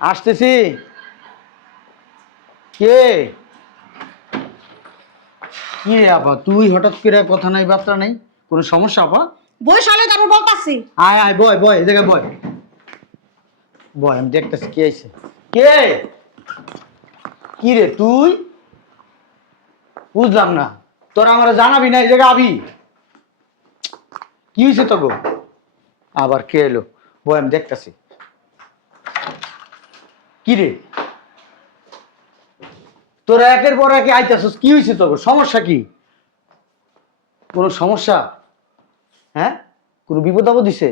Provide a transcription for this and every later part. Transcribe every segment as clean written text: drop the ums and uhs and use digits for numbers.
আসতেছি। কে? কি রে আপা, তুই হঠাৎ করে কথা নাই বার্তা নাই, কোনো সমস্যা আপা? বৈশালে তারপর বলতাছি। আয় আয়, বয় বয়, এই জায়গায় বয়। বয়, আমি দেখতেছি কে আইছে। কে? কি রে তুই? বুঝলাম না। তোরা আমার জানাবি না, এই জায়গায় আবি? কি হয়েছে তো গো? আবার কে এলো? বয়, আমি দেখতেছি। কি রে তোরা একের পর একে আইতাছস, কি হয়েছে তোর? সমস্যা কি? কোনো সমস্যা? হ্যাঁ, কোনো বিপদ আপদ দিছে?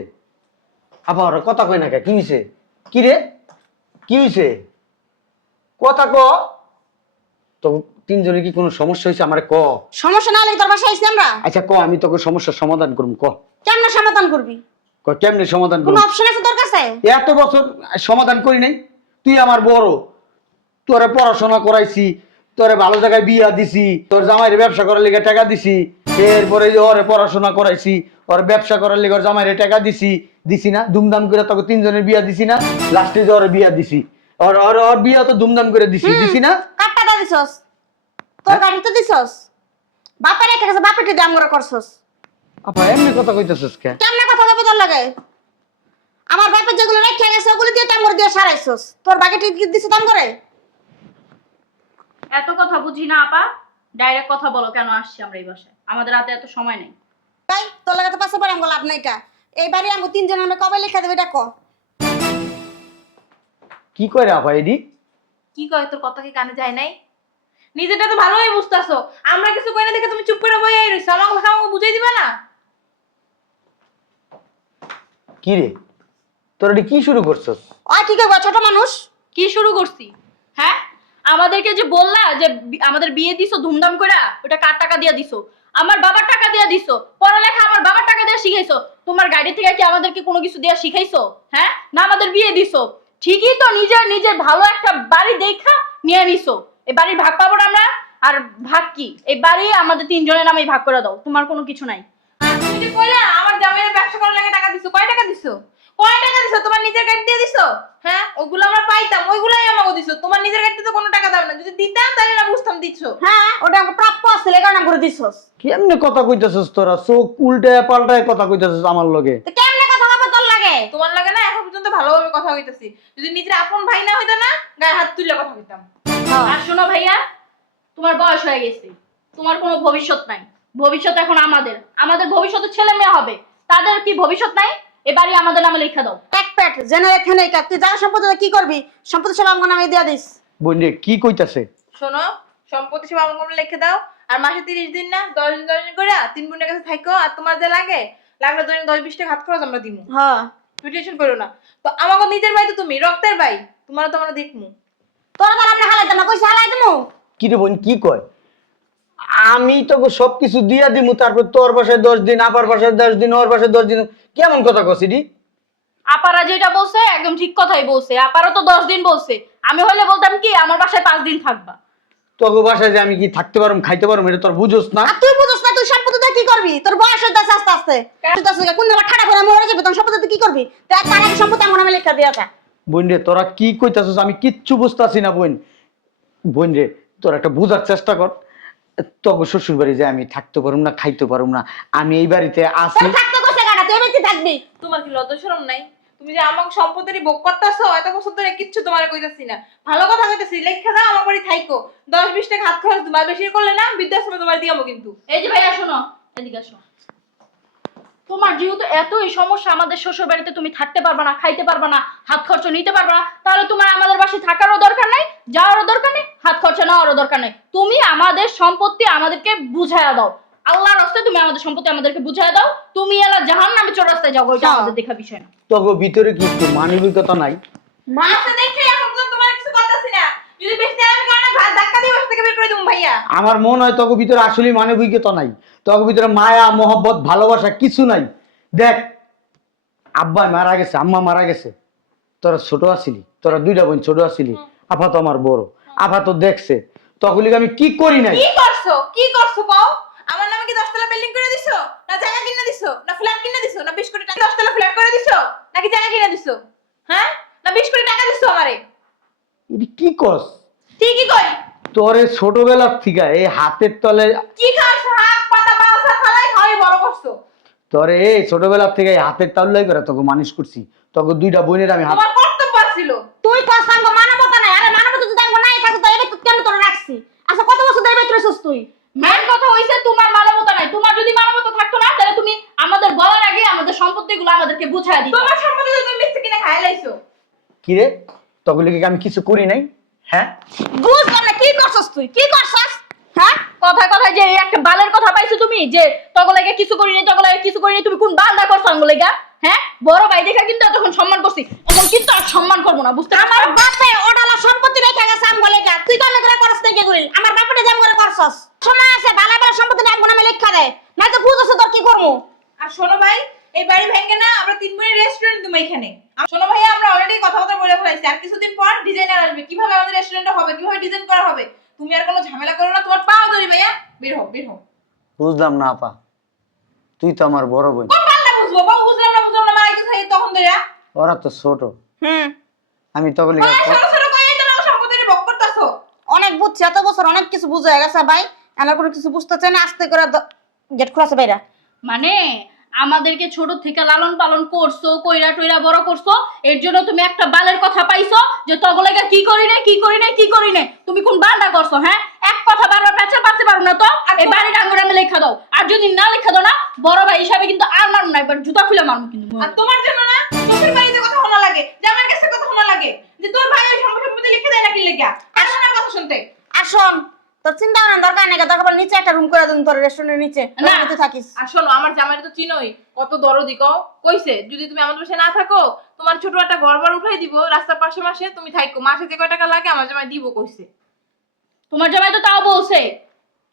আবার ওরা কথা কয় না কে? কি হয়েছে? কি রে, কি হয়েছে? কথা ক। তো তিনজনে কি কোনো সমস্যা হয়েছে? আমারে ক। সমস্যা না হলে তোর বাসায় আইছি আমরা। আচ্ছা ক, আমি তোকে সমস্যার সমাধান করবো। ক কেমনে সমাধান করবি? ক, কেমনে সমাধান কোন করবো? অপশন আছে তোর কাছে? এত বছর সমাধান করি নাই? তুই আমার বড়, তোরে পড়াশোনা করাইছি, তোরে ভালো জায়গায় বিয়া দিছি, তোর জামাইরে ব্যবসা করার লিগে টাকা দিছি, এরপরে যে ওরে পড়াশোনা করাইছি, ওর ব্যবসা করার লিগে ওর জামাইরে টাকা দিছি, দিছি না? ধুমধাম করে তোকে তিনজনের বিয়া দিছি না? লাস্টে যে ওর বিয়া দিছি, ওর ওর ওর বিয়া তো ধুমধাম করে দিছি, দিছি না? কার টাকা দিছস? তোর গাড়ি তো দিছস। বাপের রেখে গেছে, বাপের টাকা আমরা করছস। আপা এমনি কথা কইতেছিস কে? কেমনে কথা কবি তোর লাগে? আমার বাপের যেগুলো রেখে গেছে ওগুলো দিয়ে টাঙ্গর দিয়ে সারাইছস। তোর বাকি টিকিট দিছ দাম করে? এত কথা বুঝি না আপা, ডাইরেক্ট কথা বলো, কেন আসছি আমরা এই বাসায়? আমাদের হাতে এত সময় নেই। তাই তোর লাগে তো পাশে পড়ে আমগো লাভ নাই কা। এইবারে আমগো তিনজন আমরা কবে লেখা দেবে এটা ক। কি করে আপা এডি? কি কয়, তোর কথা কি কানে যায় নাই? নিজেটা তো ভালোই বুঝতাছো, আমরা কিছু কই না দেখে তুমি চুপ করে বইয়াই রইছো। আমাকে কথা আমাকে বুঝাই দিবা না? কি রে, তোর এডি কি শুরু করছস? ওই কি করব, ছোট মানুষ। কি শুরু করছি? হ্যাঁ, আমাদেরকে যে বললা যে আমাদের বিয়ে দিছো ধুমধাম করে, ওটা কার টাকা দিয়ে দিছো? আমার বাবার টাকা দিয়ে দিছো। পড়ালেখা আমার বাবার টাকা দিয়ে শিখাইছো। তোমার গাড়ি থেকে কি আমাদেরকে কোনো কিছু দিয়ে শিখাইছো? হ্যাঁ, না আমাদের বিয়ে দিছো। ঠিকই তো, নিজের নিজের ভালো একটা বাড়ি দেখা নিয়ে নিছো। এই বাড়ির ভাগ পাবো না আমরা? আর ভাগ কি? এই বাড়ি আমাদের তিনজনের নামেই ভাগ করে দাও, তোমার কোনো কিছু নাই। আর তুমি যে কইলা আমার জামাইয়ের ব্যবসা করার লাগে টাকা দিছো, কয় টাকা দিছো? কয় টাকা দিছো? তোমার নিজের গাড়ি দিয়ে দিছো? হ্যাঁ, ওগুলো আমরা পাইতাম, ওইগুলাই আমাকে দিছো। তোমার নিজের গাড়িতে তো কোনো টাকা দাও না। যদি দিতাম তাহলে না বুঝতাম দিছো। হ্যাঁ, ওটা আমগো প্রাপ্য আছে, লেগা নাম করে দিছস। কেমনে কথা কইতেছস তোরা? চোখ উল্টায় পাল্টায় কথা কইতেছস আমার লগে। তো কেমনে কথা হবে তোর লাগে? তোমার লাগে না এখন পর্যন্ত ভালোভাবে কথা হইতাছি। যদি নিজের আপন ভাই না হইতো না, গায়ে হাত তুলে কথা কইতাম। আর শোনো ভাইয়া, তোমার বয়স হয়ে গেছে, তোমার কোনো ভবিষ্যৎ নাই। ভবিষ্যৎ এখন আমাদের। আমাদের ভবিষ্যতে ছেলে মেয়ে হবে, তাদের কি ভবিষ্যৎ নাই? এবারে আমাদের নামে লেখা দাও। এক পেট জেনে রেখে নেই কা। তুই জায়গা সম্পত্তি কি করবি? সম্পত্তি সব আমগো নামে দিয়া দিস। বোন রে, কি কইতাছে? শোনো, সম্পত্তি সব আমার নামে লিখে দাও। আর মাসে 30 দিন না 10 দিন 10 দিন করে তিন বোনের কাছে থাকো। আর তোমার যা লাগে লাগলে 10-20 টাকা হাত খরচ আমরা দিমু। হ্যাঁ, তুমি টেনশন করো না। তো আমাকে নিজের ভাই তো, তুমি রক্তের ভাই, তোমার তো আমরা দেখমু। তোরা তো আমরা হালাই না, কইছ হালাই দিমু। কি রে বোন, কি কয়? আমি তোকে সবকিছু দিয়া দিমু, তারপর তোর বাসায় 10 দিন, আপার বাসায় 10 দিন, ওর বাসায় 10 দিন। কেমন কথা কছিস ডি? আপারা যেটা বলছে একদম ঠিক কথাই বলছে। আপারা তো 10 দিন বলছে। আমি হলে বলতাম কি আমার বাসায় 5 দিন থাকবা। তোকে বাসায় যে আমি কি থাকতে পারুম, খাইতে পারুম, এটা তোর বুঝোস না? আর তুই বুঝছ না, তুই সম্পত্তি দিয়ে কি করবি? তোর বয়স হইতাছে আস্তে আস্তে। তুই তো কোন না ঠাড়া করে মরে যাবে, তোর সম্পত্তি দিয়ে কি করবি? তুই তার আগে সম্পত্তি আমগো নামে লেখা দিয়া যা। বোন রে, তোরা কি কইতাছস? আমি কিচ্ছু বুঝতাছি না বোন। বোন রে, তোর একটা বুঝার চেষ্টা কর। তোকে শ্বশুর বাড়ি যে আমি থাকতে পারুম না, খাইতে পারুম না, আমি এই বাড়িতে আসি। তুই থাকতে কইছে গানা, তুই বেঁচে থাকবি। তোমার কি লজ্জা শরম নাই? তুমি যে আমাকে সম্পত্তির ভোগ করতেছো, এত বছর ধরে কিচ্ছু তোমার কইতাছি না। ভালো কথা কইতাছি, লেখা দাও আমার বাড়ি থাইকো। 10-20 টাকা হাত খরচ তোমার বেশি করলে না বৃদ্ধাশ্রমে তোমার দিয়ামো কিন্তু। এই যে ভাইয়া শোনো, এদিকে আসো। তোমার যেহেতু এতই সমস্যা, আমাদের শ্বশুর বাড়িতে তুমি থাকতে পারবা না, খাইতে পারবা না, হাত খরচ নিতে পারবা না, তাহলে তোমার আমাদের বাসায় থাকারও দরকার নাই, যাওয়ারও দরকার নেই, হাত খরচ নেওয়ারও দরকার নেই। তুমি আমাদের সম্পত্তি আমাদেরকে বুঝাইয়া দাও। আল্লাহর রাস্তায় তুমি আমাদের সম্পত্তি আমাদেরকে বুঝাইয়া দাও। তুমি এলা জাহান্নামে চৌরাস্তায় যাও, ওইটা আমাদের দেখা বিষয় না। তোকে ভিতরে কি একটু মানবিকতা নাই? মাসে দেখে এখন তো তোমার কিছু করতেছি না। যদি বেশি আমি কারণে ভাত ধাক্কা দিয়ে বাসা থেকে বের করে দেবো ভাইয়া। আমার মনে হয় তোকে ভিতরে আসলে মানবিকতা নাই। তোকে ভিতরে মায়া, মোহব্বত, ভালোবাসা কিছু নাই। দেখ, আব্বা মারা গেছে, আম্মা মারা গেছে, তোরা ছোট আছিলি, তোরা দুইটা বোন ছোট আছিলি, আপা তো আমার বড়, আপা তো দেখছে তখন আমি কি করি নাই। কি করছো? কি করছো কও? আমার নামে কি 10 তলা বিল্ডিং করে দিছো? না জায়গা কিনে দিছো? না ফ্ল্যাট কিনে দিছো? না 20 কোটি টাকা 10 তলা ফ্ল্যাট করে দিছো? নাকি জায়গা কিনে দিছো? হ্যাঁ? না 20 কোটি টাকা দিছো আমারে? এটা কি কস? ঠিকই কই। তোরে ছোটবেলার থেকে এই হাতের তলে কি খাস? শাক পাতা বাসা খালাই খাই বড় করছো। তোরে এই ছোটবেলার থেকে এই হাতের তাল্লাই করে তোকে মানুষ করছি। তোকে দুইটা বোনের আমি হাত তোমার কর্তব্য ছিল। তুই তো সাঙ্গ মানবতা নাই। আরে মানবতা যদি আঙ্গ নাই থাকতো এবে তুই কেন তোরে রাখছি? আচ্ছা কত বছর ধরে বেঁচে রইছিস তুই? মেন কথা হইছে তোমার মানবতা নাই। তোমার যদি মানবতা থাকতো না তাহলে তুমি আমাদের বলার আগে আমাদের সম্পত্তিগুলো আমাদেরকে বুঝায় দিতে। তোমার সম্পত্তি তুমি মিথ্যে কিনে খাই লাইছো। কি রে? তোকে লিখে আমি কিছু করি নাই? হ্যাঁ বুঝলাম না কি করছস তুই? কি করছস? হ্যাঁ? কথা কথা যে এই একটা বালের কথা পাইছো তুমি যে তগলাকে কিছু করিনি তগলাকে কিছু করিনি, তুমি কোন বালটা করছো আঙ্গুলেগা? হ্যাঁ, বড় ভাই দেখা কিন্তু তখন সম্মান করছি, এখন কিন্তু আর সম্মান করবো না, বুঝতে পারছো? আমার বাপে ওডালা সম্পত্তি রেখে গেছে আম বলে কা তুই কবে করে করছ থেকে করিল আমার বাপেটা জাম করে করছস সময় আছে বালা বালা সম্পত্তি নাম কোনা লেখা দেয় না তো বুঝছস তোর কি করমু আর শোনো ভাই, এই বাড়ি ভেঙে না আমরা 3 বোনের রেস্টুরেন্ট তুমি এখানে। আর শোনো ভাই, আমরা অলরেডি কথাবার্তা বলে ফেলেছি, আর কিছুদিন পর ডিজাইনার আসবে, কিভাবে আমাদের রেস্টুরেন্টটা হবে, কিভাবে ডিজাইন করা হবে। তুমি আর কোনো ঝামেলা করো না, তোমার পাও ধরি ভাইয়া। বের হও বের হও। বুঝলাম না আপা, তুই তো আমার বড় বোন। কোন পাল্লা বুঝবো বাবু? বুঝলাম না মারা গেছে তখন ধরে। ওরা তো ছোট, হুম আমি তোকে লিখে ছোট ছোট কইই তো না সম্পত্তির ভোগ করতেছো। অনেক বুঝছি এত বছর অনেক কিছু বুঝে গেছে ভাই আমার কোনো কিছু বুঝতে চাই না আস্তে করে গেট খোলাছে বাইরা মানে আমাদেরকে ছোট থেকে লালন পালন করছো, কইরা টইরা বড় করছো, এর জন্য তুমি একটা বালের কথা পাইছো যে তগলাকে কি করি না কি করি না কি করি না, তুমি কোন বালটা করছো? হ্যাঁ, এক কথা বারবার পেঁচা পারতে পারো না তো এই বাড়ির আঙ্গুরে আমি লেখা দাও, আর যদি না লেখা দাও না বড় ভাই হিসাবে কিন্তু আর মারবো না, একবার জুতা খুলে মারবো কিন্তু। আর তোমার জন্য না তোর বাড়িতে কথা শোনা লাগে, যে আমার কাছে কথা শোনা লাগে যে তোর ভাই ওই সম্পত্তি লিখে দেয় নাকি লেখা। আর শোনার কথা শুনতে আর শোন তোর চিন্তা করার দরকার নেই দরকার পড়লে নিচে একটা রুম করে দিন তোর রেস্টুরেন্টের নিচে না। তুই থাকিস আর শোনো, আমার জামাইটা তো চিনোই, কত দরদি কইছে যদি তুমি আমাদের পাশে না থাকো তোমার ছোট একটা গড়বড় উঠাই দিব রাস্তার পাশে মাসে, তুমি থাকো, মাসে যে কয় টাকা লাগে আমার জামাই দিব কইছে। তোমার জামাই তো তাও বলছে,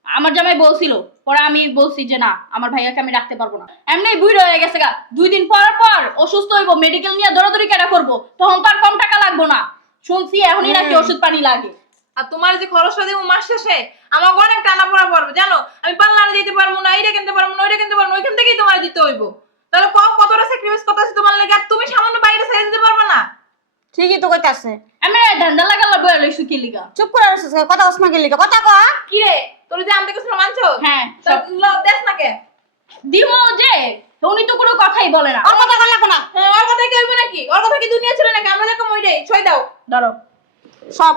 আমার জামাই বলছিল, পরে আমি বলছি যে না আমার ভাইয়াকে আমি রাখতে পারবো না, এমনি বুড়ো হয়ে গেছে গা, 2 দিন পর পর অসুস্থ হইব, মেডিকেল নিয়ে দৌড়াদৌড়ি কেনা করবো, তখন তো আর কম টাকা লাগবো না, শুনছি এখনই নাকি ওষুধ পানি লাগে। আর তোমার যে খরচটা দেবো মাস শেষে আমার অনেক টানা পড়া পড়বে জানো, আমি পার্লারে দিতে পারবো না, এইটা কিনতে পারবো না, ওইটা কিনতে পারবো না, ওইখান থেকেই তোমার দিতে হইব। তাহলে কতটা স্যাক্রিফাইস করতে আছে তোমার লাগে, আর তুমি সামান্য বাইরে ছেড়ে দিতে পারবে না। ঠিকই তো কইতাছে আমি ধান্দা লাগালা বয়া লইছু কি লিগা? চুপ করে রইছিস কথা কস না গেলি কথা ক কি রে, তোর যে আমতে কিছু মানছো? হ্যাঁ, দেখ না কে দিমো যে উনি তো কোনো কথাই বলে না। আর কথা কল লাগো না হ্যাঁ, ওর কথা কি হইব নাকি? ওর কথা কি দুনিয়া ছিল নাকি? আমরা দেখো ওইটাই সই দাও। দাঁড়াও, সব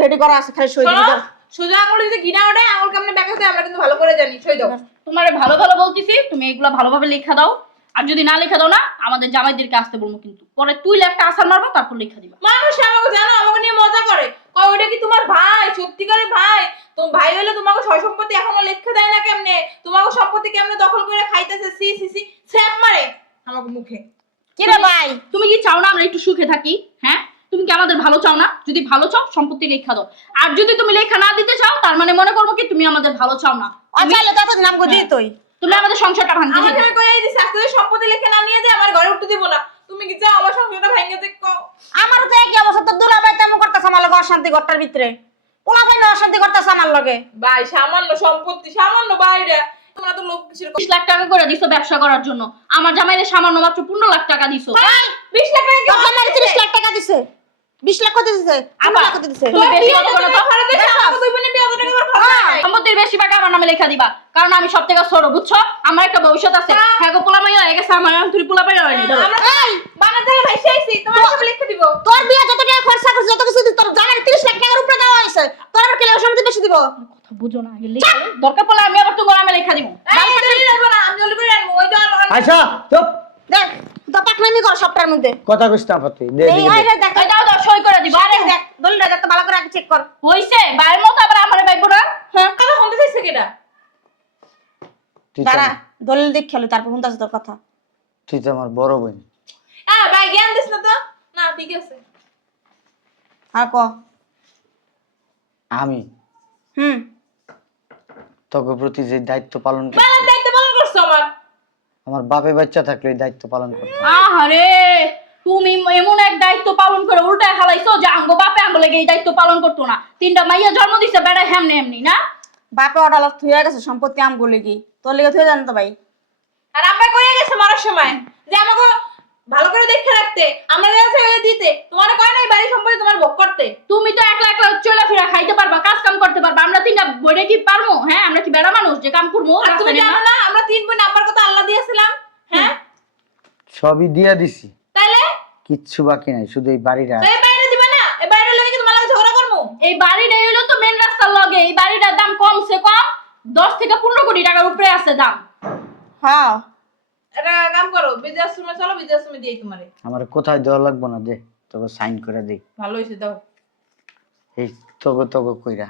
রেডি করা আছে খালি সই দিবি শোনো, সোজা আঙুলে যদি ঘৃণা ওঠে আঙুল কেমনে ব্যাক হতে আমরা কিন্তু ভালো করে জানি, সই দাও। তোমারে ভালো ভালো বলতেছি, তুমি এগুলা ভালোভাবে লেখা দাও, আর যদি না লেখা দাও না আমাদের জামাইদেরকে আসতে বলবো, কিন্তু পরে তুই একটা আসার মারবো তারপর লেখা দিবা। মানুষ আমাকে জানো আমাকে নিয়ে মজা করে, কয় ওইটা কি তোমার ভাই? সত্যিকারের ভাই? তোমার ভাই হলে তোমাকে সয় সম্পত্তি এখনো লেখা দেয় না কেমনে? তোমাকে সম্পত্তি কেমনে দখল করে খাইতেছে? সি সি সি স্যাপ মারে আমাকে মুখে। কি রে ভাই তুমি কি চাও না আমরা একটু সুখে থাকি? হ্যাঁ, তুমি কি আমাদের ভালো চাও না? যদি ভালো চাও সম্পত্তি লেখা দাও, আর যদি তুমি লেখা না দিতে চাও তার মানে মনে করবো কি তুমি আমাদের ভালো চাও না, অচাইলে তত নাম গো দিই তুই তুমি আমাদের সংসারটা ভাঙতে আমার চাও। আমি কই দিছি আজকে যদি সম্পত্তি লেখা না নিয়ে যায় আমার ঘরে উঠতে দিব না। তুমি কি চাও আমার সংসারটা ভেঙে দেখো? আমার তো একই অবস্থা তো দুলাভাই তেমন করতেছে আমার লগে অশান্তি ঘরটার ভিতরে পোলাভাই না অশান্তি করতেছে আমার লগে ভাই সামান্য সম্পত্তি, সামান্য বাইরে তোমরা তো লোক কিসের 20 লাখ টাকা করে দিছো ব্যবসা করার জন্য, আমার জামাইরে সামান্য মাত্র 15 লাখ টাকা দিছো। 20 লাখ টাকা কি তোর জামাই 30 লাখ টাকা দিছে 20 লাখ কত দিছে 15 লাখ কত দিছে তুমি বেশি বিয়ে কথা তো বলো তুমি তো। ঘরে দিছো, আমাকে দুই বোনে বিয়ে করে টাকা খরচ নাই। সম্পত্তির বেশি ভাগ আমার নামে লেখা দিবা, কারণ আমি সব থেকে ছোট, বুঝছো? আমার একটা ভবিষ্যৎ আছে। হ্যাঁ গো, পোলা মাইয়া হয়ে গেছে আমার, এখন তুই পোলা পাইয়া হয়নি। ধরো। আমরা বানাতে ভাই শেষই তোমার সব লিখে দিব। তোর বিয়ে যত টাকা খরচা করছিস যত কিছু তোর জামাই 30 লাখ টাকার উপরে দেওয়া হয়েছে তোর আর কি লাগে সম্পত্তি বেশি দিব কথা বুঝো না, আগে লিখে দরকার পড়লে আমি আবার তোমার নামে লেখা দিব। এই জলদি রাখবো না, আমি জলদি করে আনবো। ওই তো আচ্ছা চুপ, দেখ তো পাকনামি কর সবটার মধ্যে কথা কইছ না আপত্তি দে এই আই রে দেখ এই দাও দাও, সই করে দিব। আরে দেখ দলিলটা দেখ তো ভালো করে আগে চেক কর হইছে বাইরের মতো আবার আমারে বাইবো না। হ্যাঁ কথা শুনতে চাইছে কেডা? দাঁড়া দলিল দেখ খেলো তারপর শুনতাছ তোর কথা তুই তো আমার বড় বোন। হ্যাঁ ভাই জ্ঞান দিস না তো। না ঠিক আছে। আর ক আমি হুম তোকে প্রতি যে দায়িত্ব পালন করি, বাবার দায়িত্ব পালন করছো আমার। আমার বাপে বাচ্চা থাকলে এই দায়িত্ব পালন করতে। আহারে, তুমি এমন এক দায়িত্ব পালন করে উল্টায় খালাইছো যে আঙ্গ বাপে আঙ্গ লেগে এই দায়িত্ব পালন করতো না। 3টা মাইয়া জন্ম দিছে বেড়া হেমনে এমনি না। বাপে অর্ডার থুয়ে গেছে সম্পত্তি আম বলে কি তোর লেগে থুয়ে জানো তো ভাই আর আব্বা কইয়া গেছে মারার সময় যে আমাকে ভালো করে দেখে রাখতে, আমরা কাছে দিতে। তোমার কয় নাই বাড়ি সম্পত্তি তোমার ভোগ করতে। তুমি তো একলা একলা চলাফেরা খাইতে পারবা, কাজ কাম করতে পারবা, আমরা তিনটা বইরে কি পারবো? হ্যাঁ, আমরা কি বেড়া মানুষ যে কাম করবো? আর তুমি জানো না আমরা 3 বোন নাম্বার কথা আল্লাহ দিয়েছিলাম? হ্যাঁ, সবই দিয়া দিছি, তাইলে কিচ্ছু বাকি নাই, শুধু এই বাড়িটা এই বাইরে দিবা না? এই বাইরে লগে কি তোমার লাগে ঝগড়া করবো? এই বাড়িটা হইলো তো মেন রাস্তার লগে, এই বাড়িটার দাম কমসে কম 10 থেকে 15 কোটি টাকার উপরে আছে দাম। হ্যাঁ এটা কাম করো, বৃদ্ধাশ্রমে চলো, বৃদ্ধাশ্রমে দিই তোমারে। আমার কোথায় দেওয়া লাগবো না, দে তবে সাইন করে দিই। ভালো হইছে, দাও। এই তগো কইরা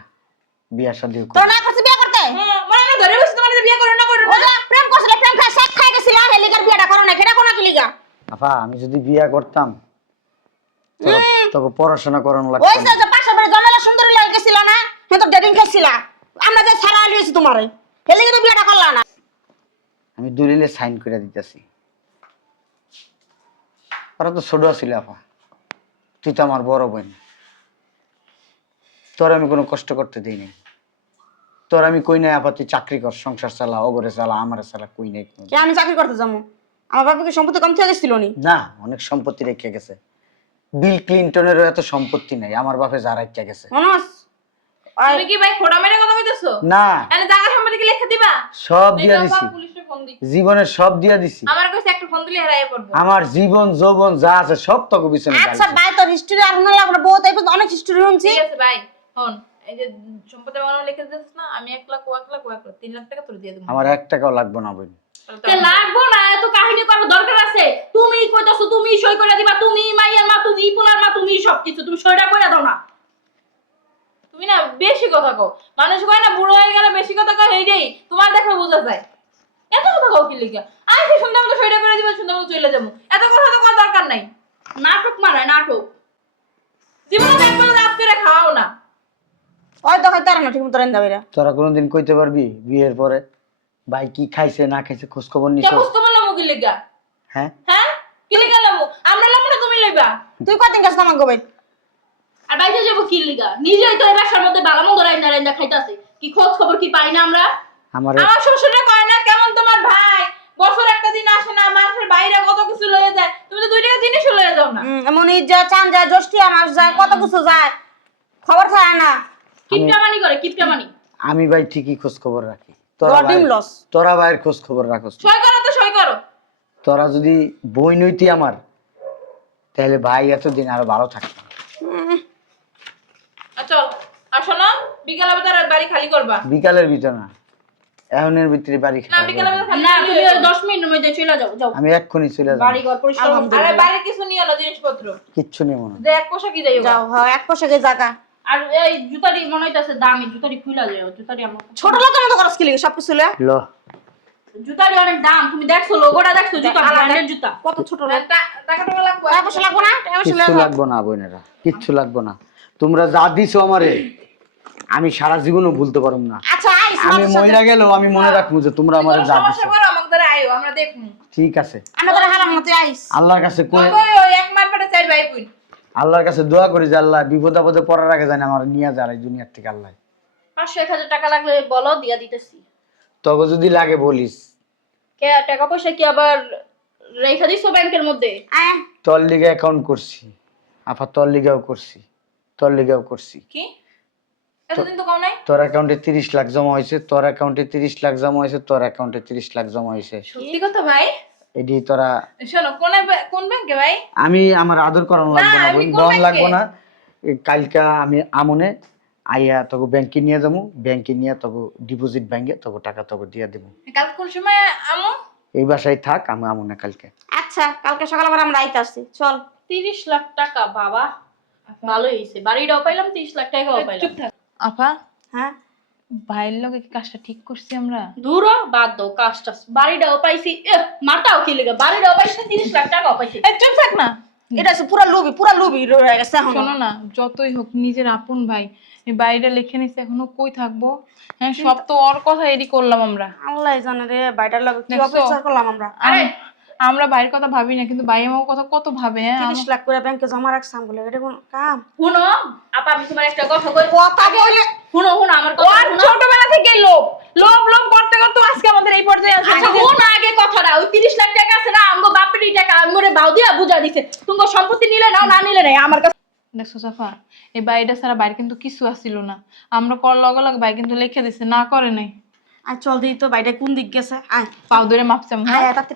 বিয়া শাদী তোর না করছিস বিয়ে করতে? হ্যাঁ, মানে আমরা ধরে বসে তোমার বিয়ে করে না করে ও যে প্রেম করছিস, প্রেম খায় শেখ খায় গেছিস, আর হেলিকার বিয়েটা করো না, কেডা কোন কি লিগা? আপা, আমি যদি বিয়া করতাম তোকে পড়াশোনা করানো ওই লাগতো না। যে পাশে বাড়ি জমেলা সুন্দরী লাগে গেছিল না, হে তো ডেটিং করছিল, আমরা যে ছাড়া লিয়েছি তোমারে, হেলিকার বিয়েটা করলা না। আমি দলিলে সাইন করে দিতেছি। ওরা তো ছোট ছিল আপা, তুই তো আমার বড় বোন, তোর আমি কোনো কষ্ট করতে দিই নাই। তোর আমি কই নাই আপা তুই চাকরি কর, সংসার চালা, ওগরে চালা, আমারে চালা, কই নাই কোনো। কে আমি চাকরি করতে যাবো? আমার বাবা কি সম্পত্তি কম থেকে গেছিল নি? না, অনেক সম্পত্তি রেখে গেছে। বিল ক্লিনটনেরও এত সম্পত্তি নাই, আমার বাপে যা রেখে গেছে। মনোজ তুমি কি ভাই খোড়া মেরে কথা কইতেছো? না, এনে জায়গা সম্পত্তি কি লেখা দিবা? সব দিয়া দিছি, পুলিশে ফোন দি। জীবনের সব দিয়া দিছি। আমার কাছে একটা ফোন দিলে হারায় পড়বো। আমার জীবন যৌবন যা আছে সব তোকে পিছনে আচ্ছা ঢালছি। ভাই, তোর হিস্টরি আর মনে লাগবে বহুত, এই অনেক হিস্টরি শুনছি। ঠিক আছে ভাই, হন এই যে সম্পত্তি বানানো লিখে দিস না, আমি 1 লাখ, ও 1 লাখ, ও 1 লাখ, 3 লাখ টাকা তোর দিয়ে দেব। আমার 1 টাকাও লাগবে না বোন। কে লাগবো না, এত কাহিনী করার দরকার আছে? তুমি কইতাছো তুমি সই করে দিবা, তুমি মাইয়ার মা, তুমি পোলার মা, তুমি সবকিছু, তুমি সইটা কইরা দাও না। তুমি না বেশি কথা কও। মানুষ কয় না বুড়ো হয়ে গেলে বেশি কথা কয়, এইটাই তোমার দেখলে বোঝা যায়। এত কথা কও কি লিখা? আই সে সুন্দর মতো সইটা করে দিবা, সুন্দর মতো চলে যাবো। এত কথা তো করার দরকার নাই। নাটক মারায় নাটক। জীবনে একবার রাত করে খাওয়াও না। ওই তো হয় তারা না ঠিক মতো রান্না বাইরা। তোরা কোনোদিন কইতে পারবি বিয়ের পরে ভাই কি খাইছে না খাইছে খোঁজ খবর কে নিছো? বুঝতে পারলাম কি লিখা? হ্যাঁ, হ্যাঁ, কি লিখা লামু? আমরা লামু না তুমি লইবা? তুই কদিন গেছ আমার গোবাই? আর বাইরে যাবো কি লিগা? নিজেই তো এই বাসার মধ্যে ভালো মন্দ রাইন্দা রাইন্দা খাইতাছে, কি খোঁজ খবর কি পাই না আমরা? আমার আমার শ্বশুরে কয় না কেমন তোমার ভাই, বছর একটা দিন আসে না, মানুষের বাইরে কত কিছু লয়ে যায়, তুমি তো 2 টাকা জিনিস লয়ে যাও না। এমন ইজ্জত চান যায়, জ্যৈষ্ঠী মাস যায়, কত কিছু যায়, খবর থাকে না। কিপটামানি করে কিপটামানি। আমি ভাই ঠিকই খোঁজ খবর রাখি। ডিম লস। তোরা ভাইয়ের খোঁজ খবর রাখোস। সই করো তো সই করো। তোরা যদি বই নইতি আমার, তাহলে ভাই এতদিন আরো ভালো থাকতো। চল আর শোনো, বিকালে বেতার বাড়ি খালি করবা। বিকালের ভিতর না, এখনের ভিতরে বাড়ি না খাওয়া বিকালে যাবে বেতার না। খালি না, করলে তুমি ওই 10 মিনিটের মধ্যে চলে যাও, যাও। আমি এক্ষুনি চলে যাবো, বাড়ি ঘর পরিষ্কার করতে আরে হবে। বাইরে কিছু নিয়ে এলো জিনিসপত্র, কিচ্ছু নেব না। যে এক পোশাকই যাইও। যাও, হ্যাঁ এক পোশাকে জায়গা। আর এই জুতারি মনে হইতাছে দামি, জুতারি খুইলা যায়, জুতারি আমার ছোট লোকের মতো করস কি লিগে সব কিছু লে? ল, জুতারি অনেক দাম, তুমি দেখছো লোগোটা দেখছো, জুতা ব্র্যান্ডের জুতা। কত ছোট লোক। টাকা টাকা লাগবে। টাকা পয়সা লাগবো না? টাকা পয়সা কিচ্ছু লাগবো। লাগবো না বোনেরা, কিচ্ছু লাগবো না। তোমরা যা দিছো আমারে, আমি সারা জীবনও ভুলতে পারবো না। আচ্ছা আইস আমি মানুষের সাথে। মইরা গেলেও আমি মনে রাখবো যে তোমরা আমারে কোনো যা সমস্যা দিছো। করো আমাকে ধরে আইও, আমরা দেখমু। ঠিক আছে, আমরা তোরা হারাম না, তুই আইস। আল্লাহর কাছে কই, ওই ওই এক মার পেটে 4 ভাই বোন। আল্লাহর কাছে দোয়া করি যে আল্লাহ বিপদ আপদে পড়ার আগে জানি আমার নিয়ে যায় এই দুনিয়ার থেকে আল্লাহ। 500-1000 টাকা লাগলে বলো, দিয়া দিতেছি। তবে যদি লাগে বলিস। কে টাকা পয়সা কি আবার রেখা দিছো ব্যাংকের মধ্যে? আয় তোর লিগে অ্যাকাউন্ট করছি আপা, তোর লিগেও করছি, তোর লিগেও করছি। কি এতদিন তো কম নাই? তোর অ্যাকাউন্টে 30 লাখ জমা হয়েছে, তোর অ্যাকাউন্টে 30 লাখ জমা হয়েছে, তোর অ্যাকাউন্টে 30 লাখ জমা হয়েছে। সত্যি কথা ভাই? এডি তোরা শোনো কোন ব্যাংকে ভাই? আমি আমার আদর করানো লাগবে না, আমি কোন দন ব্যাংকে? লাগবে না। কালকা আমি আমনে আইয়া তোকে ব্যাংকে নিয়ে যাবো, ব্যাংকে নিয়ে তোকে ডিপোজিট ব্যাংকে তোকে টাকা তোকে দিয়ে দেবো। কাল কোন সময় আমু? এই বাসায় থাক, আমি আমনে কালকে। আচ্ছা, কালকে সকালে আবার আমরা আইতে আসছি, চল। 30 লাখ টাকা বাবা, ভালোই হইছে। বাড়িটাও পাইলাম, 30 লাখ টাকাও চুপ পাইলাম। থাক আপা। হ্যাঁ ভাইয়ের লগে কি কাজটা ঠিক করছি আমরা? দূর হ, বাদ দাও কাজটা। বাড়িটাও পাইছি, মারটাও কি লেগে, বাড়িটাও পাইছি, 30 লাখ টাকাও পাইছি। এই চুপ থাক না। এটা হচ্ছে পুরা লুবি রয়ে গেছে এখন। শোনো না, যতই হোক নিজের আপন ভাই, এই বাড়িটা লিখে নিছে, এখনো কই থাকবো? হ্যাঁ, সব তো ওর কথা এডি করলাম আমরা। আল্লাহ জানে রে, বাইটার লাগে কি দেখছো? অপেক্ষা করলাম আমরা। আরে আমরা ভাইয়ের কথা ভাবি না, কিন্তু ভাই আমার কথা কত ভাবে। হ্যাঁ 30 লাখ করে ব্যাংকে জমা রাখছাম বলে এটা কোন কাম? শুনো আপা, আমি তোমার একটা কথা কই। কথা বলে শুনো শুনো আমার কথা ওর শুনো। ছোটবেলা থেকে লোভ লোভ লোভ করতে করতে আজকে আমাদের এই পর্যায়ে আসছে। আচ্ছা শুনো আগে কথাটা, ওই 30 লাখ টাকা আছে না, আমগো বাপেরই টাকা, আমরে বাউ দিয়া বুঝা দিছে। তুমি সম্পত্তি নিলে নাও, না নিলে নাই, আমার কাছে। দেখছো সাফা, এই বাড়িটা ছাড়া বাইরে কিন্তু কিছু আসছিল না। আমরা কর লগে লগে ভাই কিন্তু লিখে দিছে, না করে নাই। আয় চল দিই তো বাইরে কোন দিক গেছে, আয় পাও ধরে মাপছাম। হ্যাঁ আয় তাতে